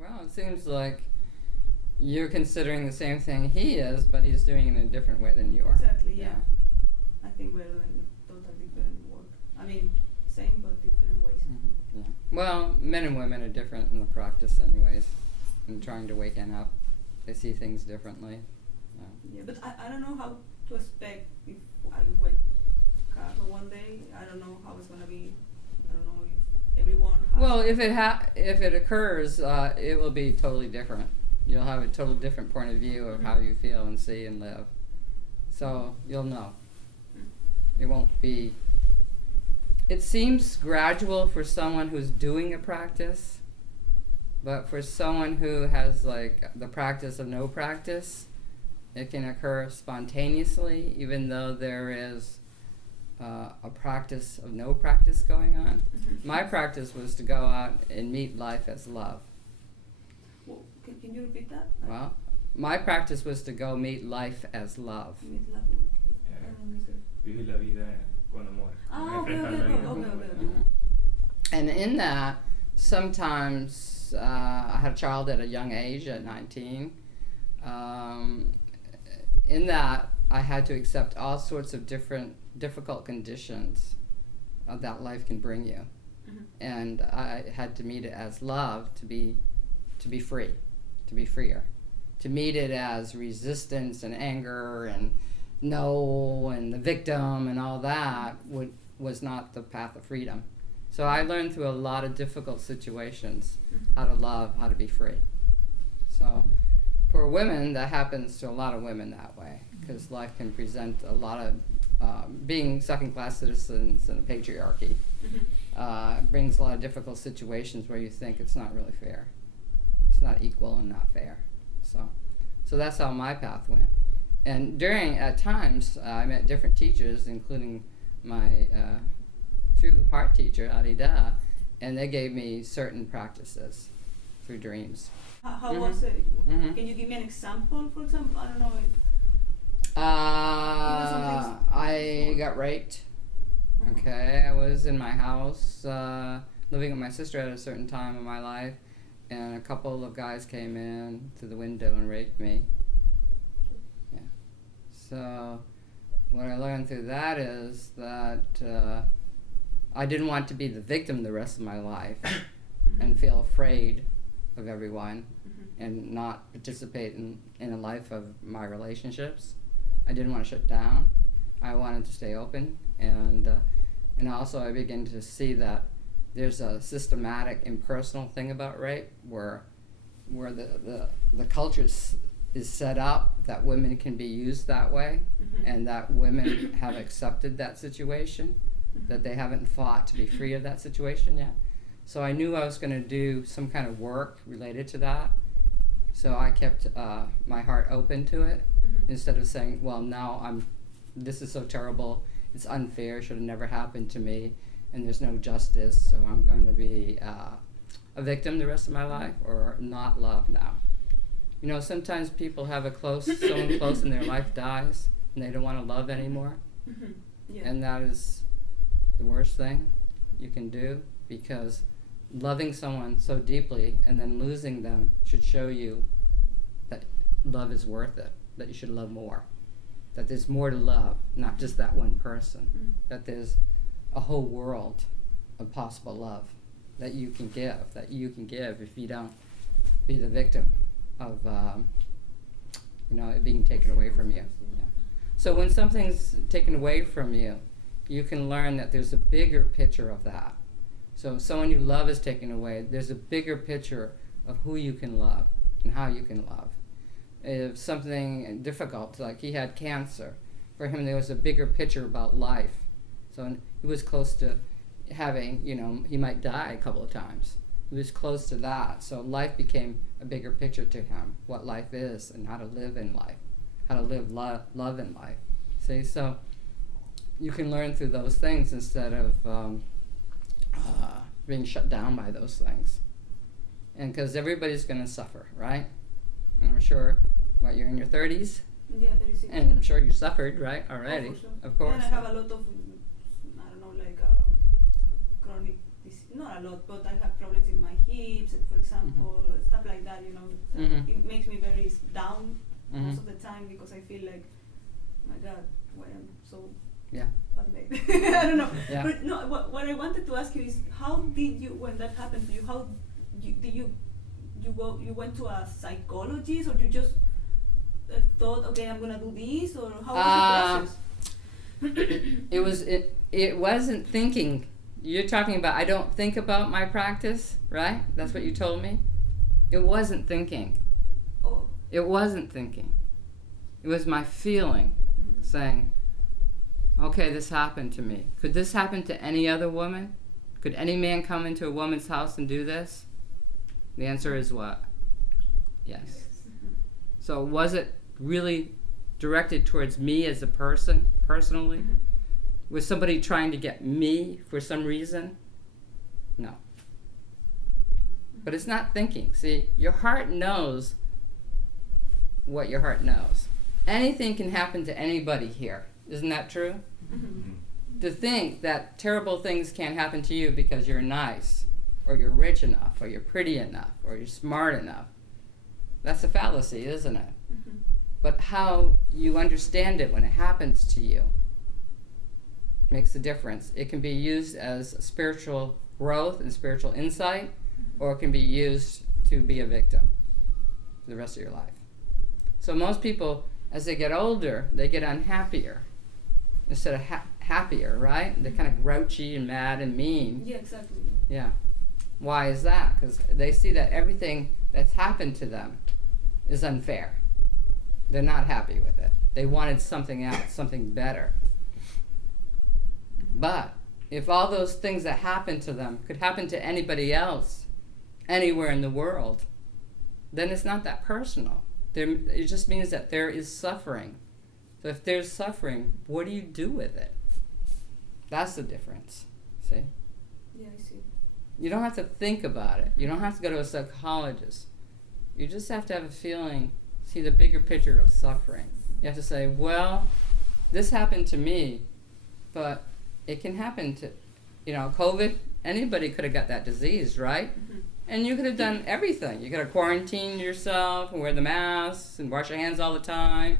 Well, it seems like you're considering the same thing he is, but he's doing it in a different way than you are. Exactly, yeah. I think we're doing totally different work. I mean, same but different ways. Yeah. Well, men and women are different in the practice anyways, in trying to waken up. They see things differently. Yeah, but I don't know how to expect if I wake up one day. I don't know how it's gonna be. I don't know if everyone has. Well, if it occurs, it will be totally different. You'll have a totally different point of view of how you feel and see and live. So you'll know. It won't be. It seems gradual for someone who's doing a practice, but for someone who has like the practice of no practice, it can occur spontaneously, even though there is a practice of no practice going on. My practice was to go out and meet life as love. Well, can you repeat that? Well, my practice was to go meet life as love. Meet love. Vivir la vida con amor. Okay. And in that, sometimes I had a child at a young age, at 19. In that, I had to accept all sorts of different difficult conditions that life can bring you. And I had to meet it as love to be free, to be freer. To meet it as resistance and anger and no and the victim and all that was not the path of freedom. So I learned through a lot of difficult situations how to love, how to be free. So for women, that happens to a lot of women that way, because life can present a lot of being second-class citizens in a patriarchy brings a lot of difficult situations where you think it's not really fair. It's not equal and not fair. So that's how my path went. And at times, I met different teachers, including my true heart teacher, Arida, and they gave me certain practices through dreams. How was it? Can you give me an example, for example? I don't know. I got raped. Okay, I was in my house, living with my sister at a certain time in my life, and a couple of guys came in through the window and raped me. Yeah. So what I learned through that is that I didn't want to be the victim the rest of my life and feel afraid of everyone and not participate in a life of my relationships. I didn't want to shut down. I wanted to stay open, and also I began to see that there's a systematic impersonal thing about rape where the culture is set up that women can be used that way, and that women have accepted that situation, that they haven't fought to be free of that situation yet. So I knew I was going to do some kind of work related to that. So I kept my heart open to it instead of saying, well, now this is so terrible, it's unfair, should have never happened to me, and there's no justice, so I'm going to be a victim the rest of my life, or not love now. You know, sometimes people have someone close in their life dies, and they don't want to love anymore. Yeah. And that is the worst thing you can do, because loving someone so deeply and then losing them should show you that love is worth it, that you should love more, that there's more to love, not just that one person, that there's a whole world of possible love that you can give if you don't be the victim of it being taken away from you. Yeah. So when something's taken away from you, you can learn that there's a bigger picture of that. So if someone you love is taken away, there's a bigger picture of who you can love and how you can love. If something difficult, like he had cancer, for him there was a bigger picture about life. So he was close to having, he might die a couple of times. He was close to that. So life became a bigger picture to him, what life is and how to live in life, how to live love in life. See, so you can learn through those things instead of being shut down by those things. And because everybody's going to suffer, right? And I'm sure, you're in your 30s? Yeah, 36. And I'm sure you suffered, right, already? Oh, for sure. Of course. And I have a lot of, chronic disease. Not a a lot, but I have problems in my hips, for example, stuff like that. It makes me very down most of the time because I feel like, my God, why I'm so bad made. I don't know. Yeah. But no, what I wanted to ask you is, how did you, when that happened to you, how did you went to a psychologist, or you just thought, okay, I'm gonna do this, or how was the process? It wasn't thinking. You're talking about, I don't think about my practice, right? That's what you told me. It wasn't thinking. Oh. It wasn't thinking. It was my feeling saying, okay, this happened to me. Could this happen to any other woman? Could any man come into a woman's house and do this? The answer is what? Yes. So was it really directed towards me as a person, personally? Was somebody trying to get me for some reason? No. But it's not thinking. See, your heart knows what your heart knows. Anything can happen to anybody here. Isn't that true? To think that terrible things can't happen to you because you're nice, or you're rich enough, or you're pretty enough, or you're smart enough, that's a fallacy, isn't it? But how you understand it when it happens to you makes a difference. It can be used as spiritual growth and spiritual insight, or it can be used to be a victim for the rest of your life. So most people, as they get older, they get unhappier instead of happier, right? They're kind of grouchy and mad and mean. Yeah, exactly. Yeah. Why is that? Because they see that everything that's happened to them is unfair. They're not happy with it. They wanted something else, something better. But if all those things that happened to them could happen to anybody else, anywhere in the world, then it's not that personal. It just means that there is suffering. So if there's suffering, what do you do with it? That's the difference. See? Yeah, I see. You don't have to think about it. You don't have to go to a psychologist. You just have to have a feeling, see the bigger picture of suffering. You have to say, well, this happened to me, but it can happen to, COVID, anybody could have got that disease, right? And you could have done everything. You could have quarantined yourself and wear the masks and wash your hands all the time,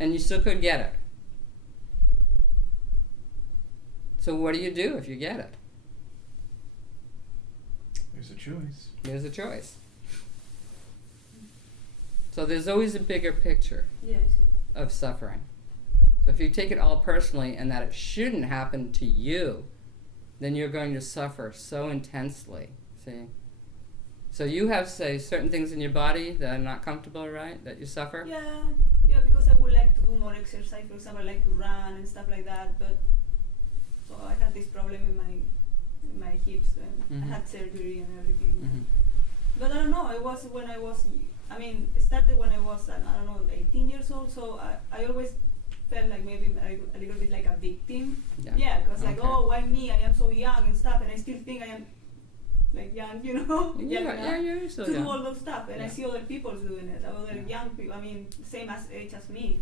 and you still could get it. So what do you do if you get it? There's a choice. There's a choice. So there's always a bigger picture of suffering. So if you take it all personally and that it shouldn't happen to you, then you're going to suffer so intensely. See? So you have, say, certain things in your body that are not comfortable, right? That you suffer? Yeah, because I would like to do more exercise. For example, I like to run and stuff like that. But so I had this problem in my hips, and I had surgery and everything. But I don't know. It started when I was, 18 years old. So I always felt like maybe a little bit like a victim. Yeah, because why me? I am so young and stuff, and I still think I am like young, you're still to young. do all those stuff, and I see other people doing it, other young people. Same age as me,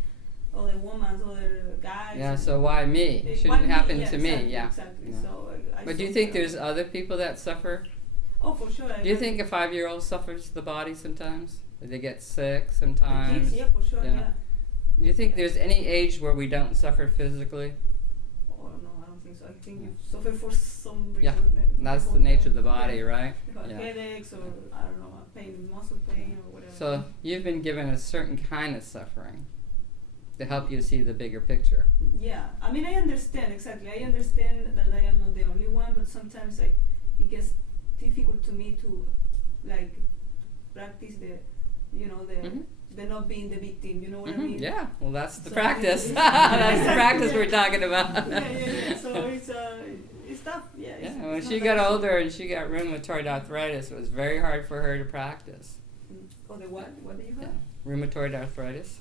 other women, other guys. Yeah. So why me? It shouldn't happen to me. Yeah. Exactly. Yeah. So But do you think there's other people that suffer? Oh, for sure. Do you think a 5-year-old suffers the body sometimes? They get sick sometimes. Kids, yeah, for sure. Yeah. Do you think there's any age where we don't suffer physically? Oh no, I don't think so. I think you suffer for some reason. Yeah, that's the nature of the body, right? Headaches, or I don't know, muscle pain or whatever. So you've been given a certain kind of suffering to help you see the bigger picture. Yeah, I understand exactly. I understand that I am not the only one, but sometimes it gets difficult to me to practice the not being the victim. You know what I mean? Yeah. Well, that's the practice. That's the practice we're talking about. Yeah. So it's tough. Yeah. When she got older and she got rheumatoid arthritis, it was very hard for her to practice. Oh, the what? What did you have? Yeah. Rheumatoid arthritis.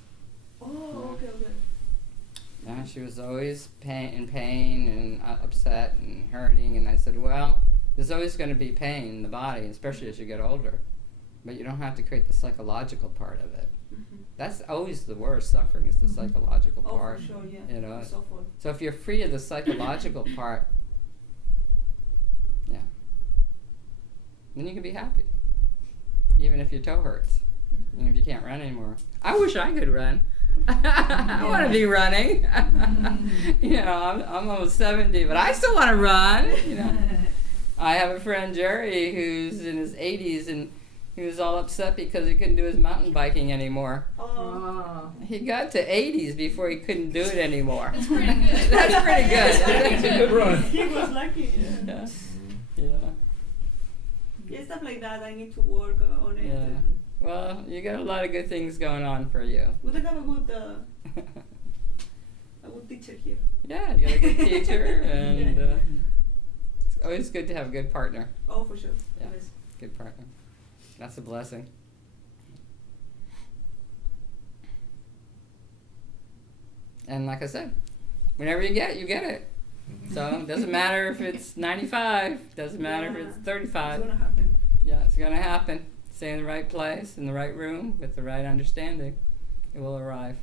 Oh, okay. Yeah, she was always in pain and upset and hurting, and I said, well, there's always going to be pain in the body, especially as you get older, but you don't have to create the psychological part of it. That's always the worst. Suffering is the psychological part. Oh, for sure, yeah. So if you're free of the psychological part, then you can be happy. Even if your toe hurts. And if you can't run anymore. I wish I could run. I want to be running. I'm almost 70, but I still want to run. I have a friend, Jerry, who's in his 80s, and he was all upset because he couldn't do his mountain biking anymore. Oh. He got to 80s before he couldn't do it anymore. That's pretty good. That's pretty good. It's a good run. He was lucky. Yeah, stuff like that. I need to work on it. Yeah. Well, you got a lot of good things going on for you. We don't have a good teacher here. Yeah, you got a good teacher, and it's always good to have a good partner. Oh, for sure. Yeah. Yes. Good partner. That's a blessing. And like I said, whenever you get it. So it doesn't matter if it's 95, doesn't matter if it's 35. It's gonna happen. Yeah, it's going to happen. Stay in the right place, in the right room, with the right understanding. It will arrive.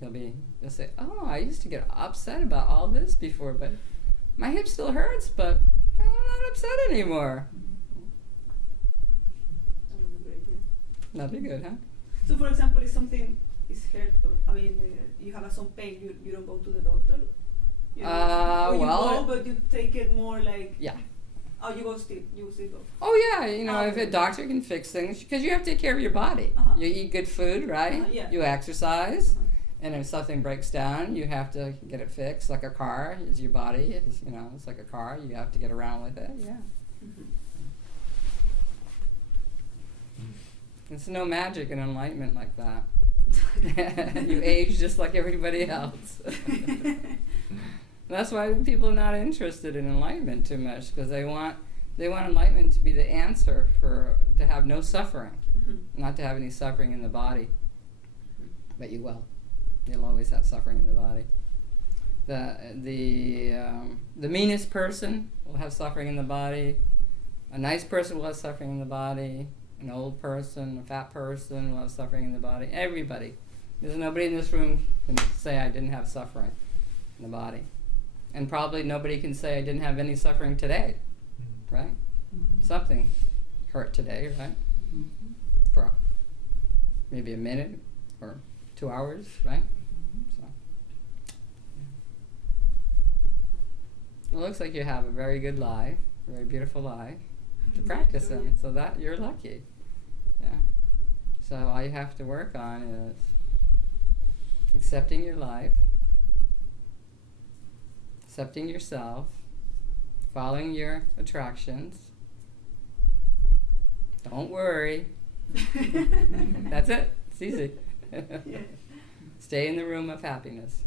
You'll say, oh, I used to get upset about all this before, but my hip still hurts, but I'm not upset anymore. That would be great, yeah. That'd be good, huh? So, for example, if something is hurt, you have some pain, you don't go to the doctor? Or you well, go, but you take it more like... Yeah. Oh, you still go. Oh, yeah, if a doctor can fix things, because you have to take care of your body. Uh-huh. You eat good food, right? Yeah. You exercise. Uh-huh. And if something breaks down, you have to get it fixed. Like a car is your body. It's like a car. You have to get around with it. Yeah. Mm-hmm. It's no magic in enlightenment like that. You age just like everybody else. That's why people are not interested in enlightenment too much, because they want enlightenment to be the answer to have no suffering, not to have any suffering in the body. But you will. You'll always have suffering in the body. The meanest person will have suffering in the body. A nice person will have suffering in the body. An old person, a fat person will have suffering in the body. Everybody. There's nobody in this room can say I didn't have suffering in the body. And probably nobody can say I didn't have any suffering today, right? Mm-hmm. Something hurt today, right? Mm-hmm. For maybe a minute or 2 hours, right? Mm-hmm. So it looks like you have a very good life, a very beautiful life to practice in, so that you're lucky. Yeah. So all you have to work on is accepting your life, accepting yourself, following your attractions. Don't worry. That's it. It's easy. Yeah. Stay in the room of happiness.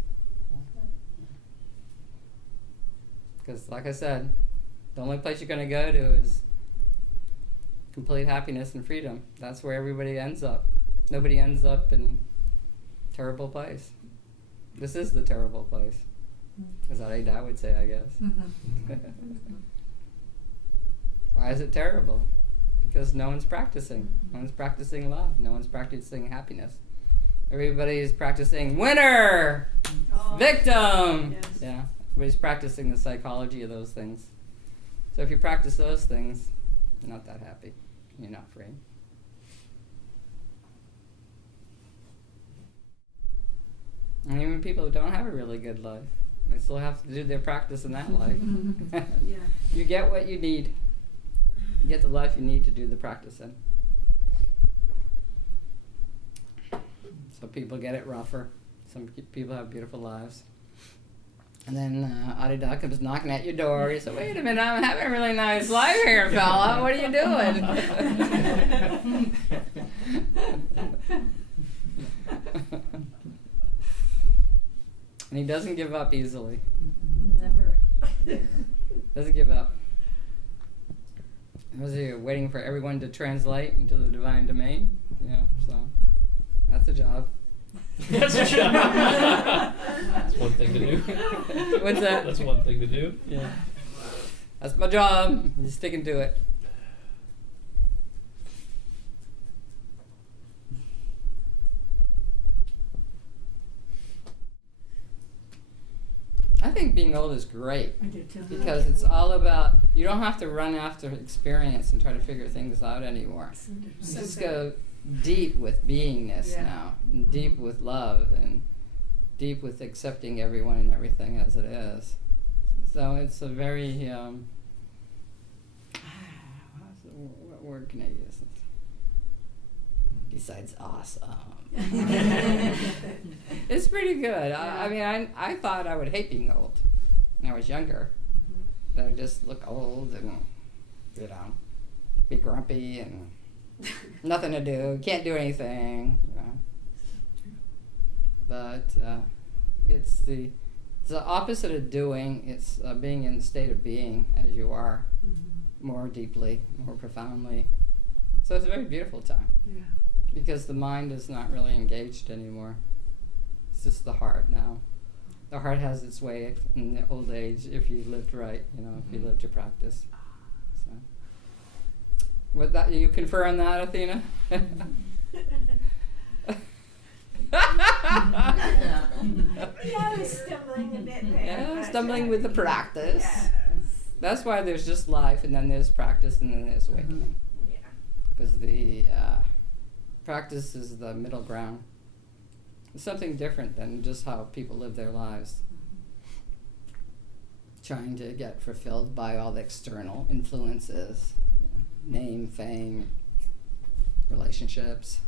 Because like I said, the only place you're going to go to is complete happiness and freedom. That's where everybody ends up. Nobody ends up in a terrible place. This is the terrible place. Is that what I would say, I guess. Mm-hmm. Why is it terrible? Because no one's practicing. No one's practicing love. No one's practicing happiness. Everybody's practicing winner, victim. Yes. Yeah, everybody's practicing the psychology of those things. So if you practice those things, you're not that happy. You're not free. And even people who don't have a really good life, they still have to do their practice in that life. Yeah. You get what you need. You get the life you need to do the practice in. So people get it rougher. Some people have beautiful lives. And then Adida comes knocking at your door. You say, wait a minute, I'm having a really nice life here, fella. What are you doing? And he doesn't give up easily. Never. Doesn't give up. Was he waiting for everyone to translate into the divine domain? Yeah, so that's a job. That's a job. That's one thing to do. What's that? That's one thing to do. Yeah. That's my job. I'm sticking to it. I think think being old is great I do too. because it's all about, you don't have to run after experience and try to figure things out anymore. You just go deep with beingness Yeah. now, and deep with love, and deep with accepting everyone and everything as it is. So it's a very, what word can I use? Besides awesome. It's pretty good. I mean, I thought I would hate being old when I was younger. That I just look old and, be grumpy and nothing to do, can't do anything, But it's the opposite of doing. It's being in the state of being as you are, more deeply, more profoundly. So it's a very beautiful time. Yeah. Because the mind is not really engaged anymore. It's just the heart now. The heart has its way in the old age if you lived right, if you lived to practice. So, with that, you confer on that, Athena? Yeah, I was stumbling a bit there. Yeah, but, stumbling with the practice. Yes. That's why there's just life, and then there's practice, and then there's awakening. Yeah. Because the practice is the middle ground. It's something different than just how people live their lives. Trying to get fulfilled by all the external influences, name, fame, relationships,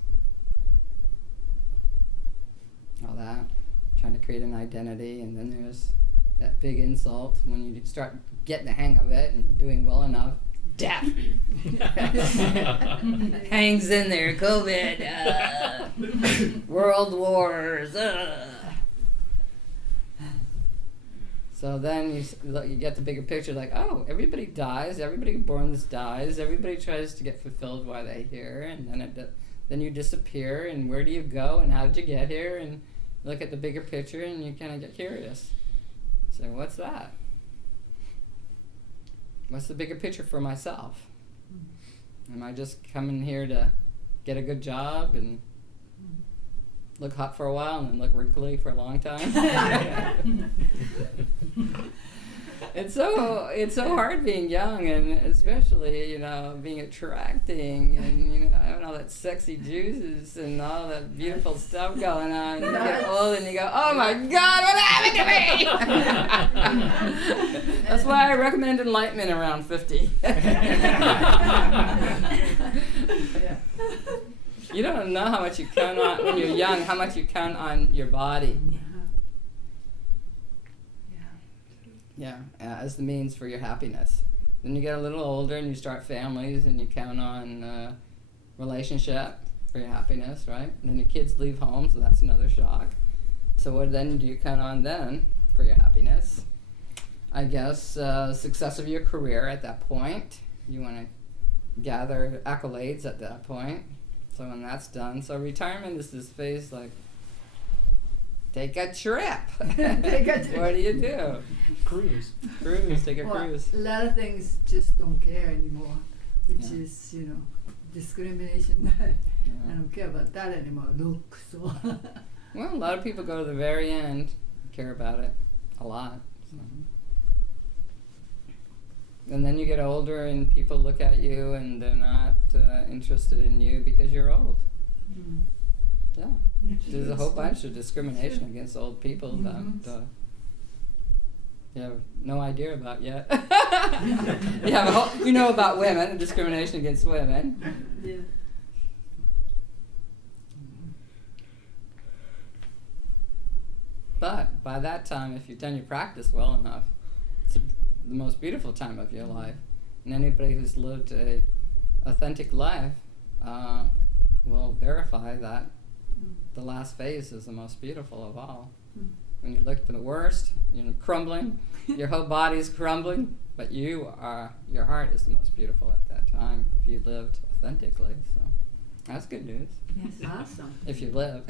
all that. Trying to create an identity, and then there's that big insult when you start getting the hang of it and doing well enough. Death hangs in there. COVID, world wars. So then you get the bigger picture, like, oh, everybody dies, everybody born dies, everybody tries to get fulfilled while they're here, and then you disappear, and where do you go, and how did you get here, and look at the bigger picture, and you kind of get curious. So what's that? What's the bigger picture for myself? Am I just coming here to get a good job and look hot for a while and then look wrinkly for a long time? It's so hard being young, and especially being attracting, and having all that sexy juices and all that beautiful stuff going on. And you get old and you go, oh my God, what happened to me? That's why I recommend enlightenment around 50. You don't know how much you count on when you're young, how much you count on your body. Yeah, as the means for your happiness. Then you get a little older and you start families and you count on relationship for your happiness, right? And then your kids leave home, so that's another shock. So what then do you count on then for your happiness? I guess success of your career at that point. You want to gather accolades at that point. So when that's done, so retirement is this phase like, take a trip. What do you do? Cruise. Take a cruise. A lot of things just don't care anymore, which is, discrimination. I don't care about that anymore. Look, so. Well, a lot of people go to the very end, care about it a lot. So. And then you get older and people look at you and they're not interested in you because you're old. Yeah. There's a whole bunch of discrimination against old people that you have no idea about yet. You know about women, discrimination against women. Yeah. But by that time, if you've done your practice well enough, it's the most beautiful time of your life. And anybody who's lived a authentic life will verify that the last phase is the most beautiful of all. When you look at the worst, you're crumbling, your whole body's crumbling, but your heart is the most beautiful at that time if you lived authentically. So that's good news. Yes, awesome. If you lived.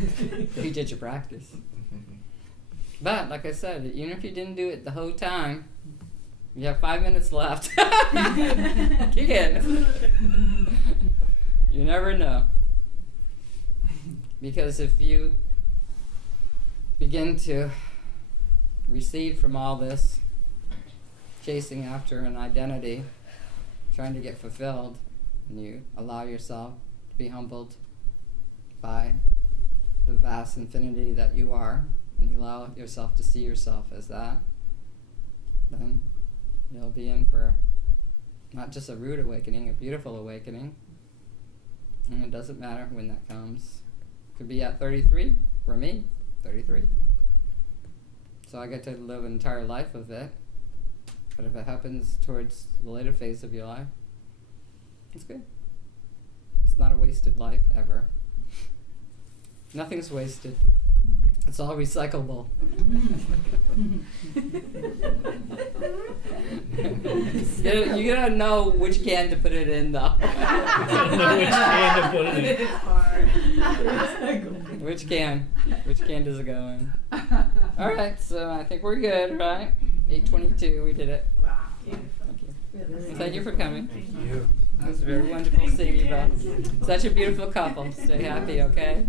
If you did your practice. But like I said, even if you didn't do it the whole time, you have 5 minutes left. Kick in. You never know. Because if you begin to recede from all this chasing after an identity, trying to get fulfilled, and you allow yourself to be humbled by the vast infinity that you are, and you allow yourself to see yourself as that, then you'll be in for not just a rude awakening, a beautiful awakening. And it doesn't matter when that comes. Could be at 33, for me, 33. So I get to live an entire life of it. But if it happens towards the later phase of your life, it's good. It's not a wasted life ever. Nothing's wasted. It's all recyclable. You gotta know which can to put it in, though. Which can to put it in. It's hard. Which can does it go in? All right, so I think we're good, right? 8:22, we did it. Wow. Thank you. Thank you for coming. Thank you. It was very wonderful seeing you both. Such a beautiful couple. Stay happy, okay?